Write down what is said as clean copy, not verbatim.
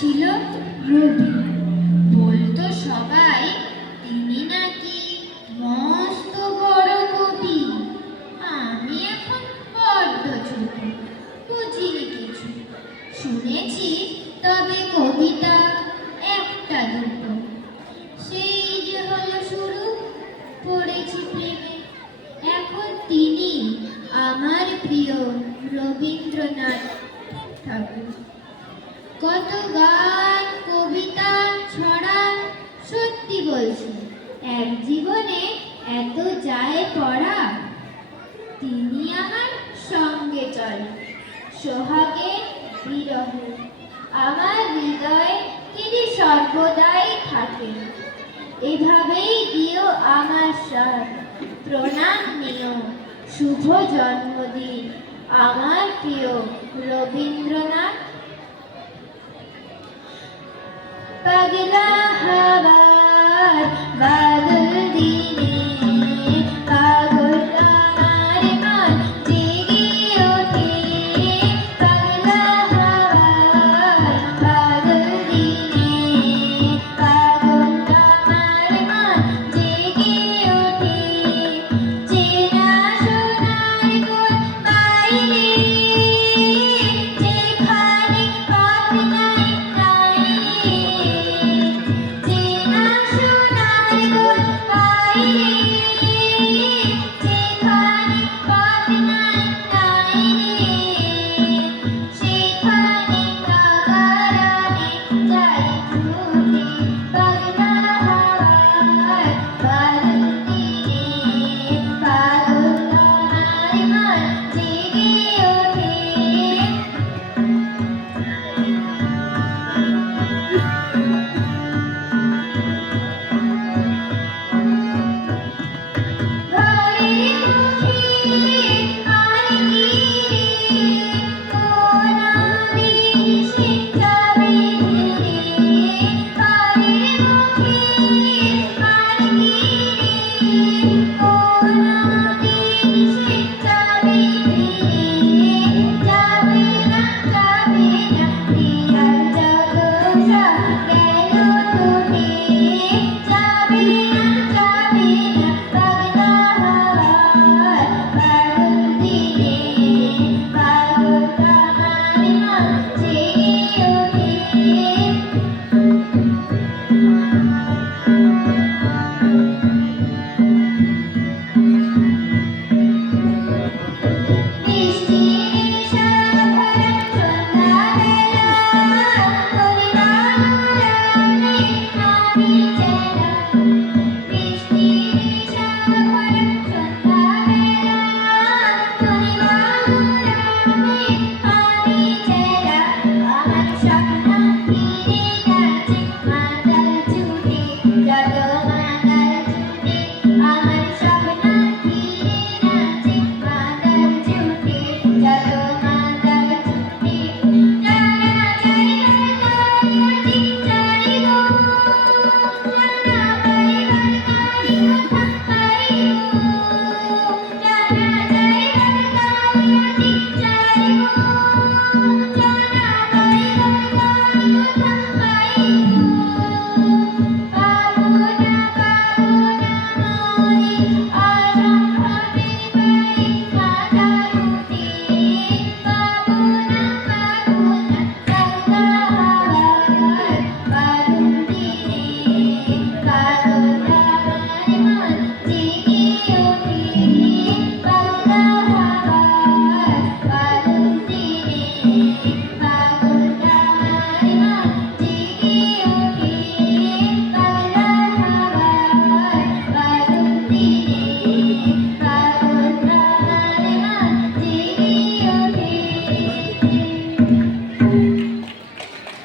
ছিল রবি। বলতো সবাই তিনি নাকি মস্ত বড় কবি। আমি এখন বড্ড ছোট, বুঝিনি কিছু। শুনেছি তবে কবিতা একটা দুটো। সেই যে হলো শুরু, পড়েছি প্রেমে। এখন তিনি আমার প্রিয় রবীন্দ্রনাথ ঠাকুর। কত গান, কবিতা, ছড়া, সত্যি বলছি এক জীবনে এত যায় পড়া। তিনি আমার সঙ্গে চলে সোহাগে বিরহে। আমার হৃদয়ে তিনি সর্বদাই থাকেন। এভাবেই দিও আমার সাথ, প্রণাম নিও, শুভ জন্মদিন আমার প্রিয় রবীন্দ্রনাথ। पगला हवा बादल दीने